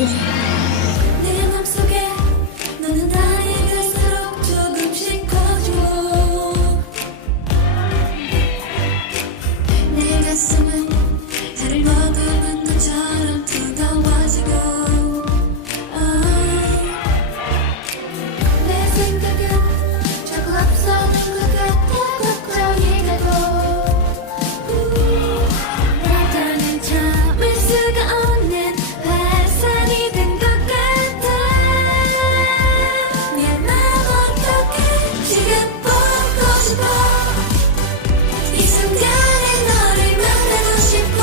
내 맘속에 너는 나이 들수록 조금씩 커지고 내 가슴은 달을 머금은 눈처럼 뜨거워지고 내 생각은 자꾸 앞서는 것 같아 걱정이 되고 나타는 참을 수가 없는 화산이 된 것 같아 내 맘 어떡해 지금 보고 싶어 이 순간에 너를 만나고 싶어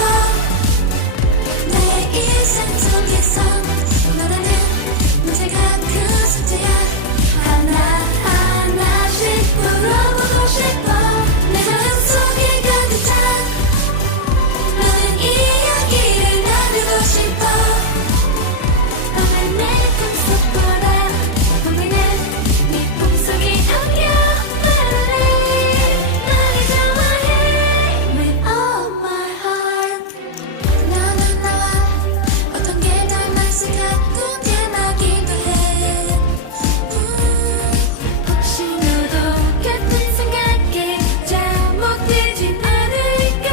나의 일상 속에서 너라는 문제가 큰 숙제야 하나하나씩 풀어보고 싶어 내 마음속에 가득 찬 많은 이야기를 나누고 싶어 오늘 내 꿈속보다 보이는 네 꿈속에 안겨 말해 나를 좋아해 with all my heart 너는 나와 어떤 게 닮았을까 궁금하기도 해 혹시 너도 같은 생각에 잘못되진 않을까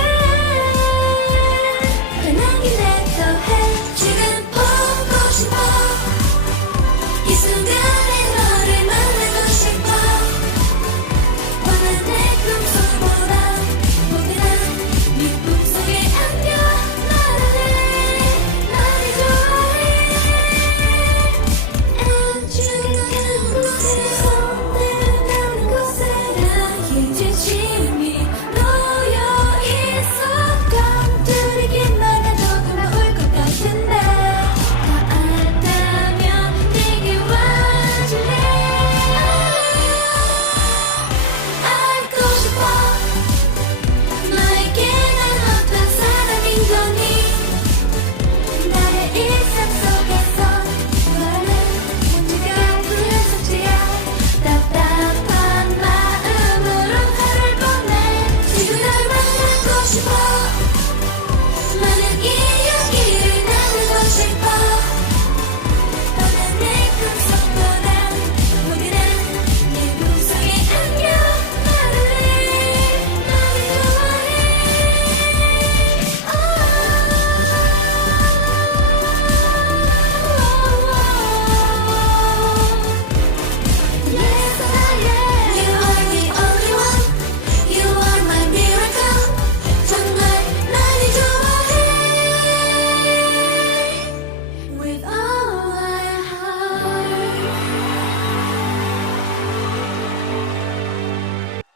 편하게 내떠해 지금 보고 싶어 이 순간에 너를 만나고 싶어 원한 내 꿈속보다 포근한 네 꿈속에 안겨 말해 나를 좋아해 안주는 곳에서 내려가는 곳에 나의 진심이 놓여있어 건드리기만 해도 돌아올 것 같은데 더 알다면 내게 와줄래 알고 싶어 너에게 난 어떤 사람인 거니 나의 일상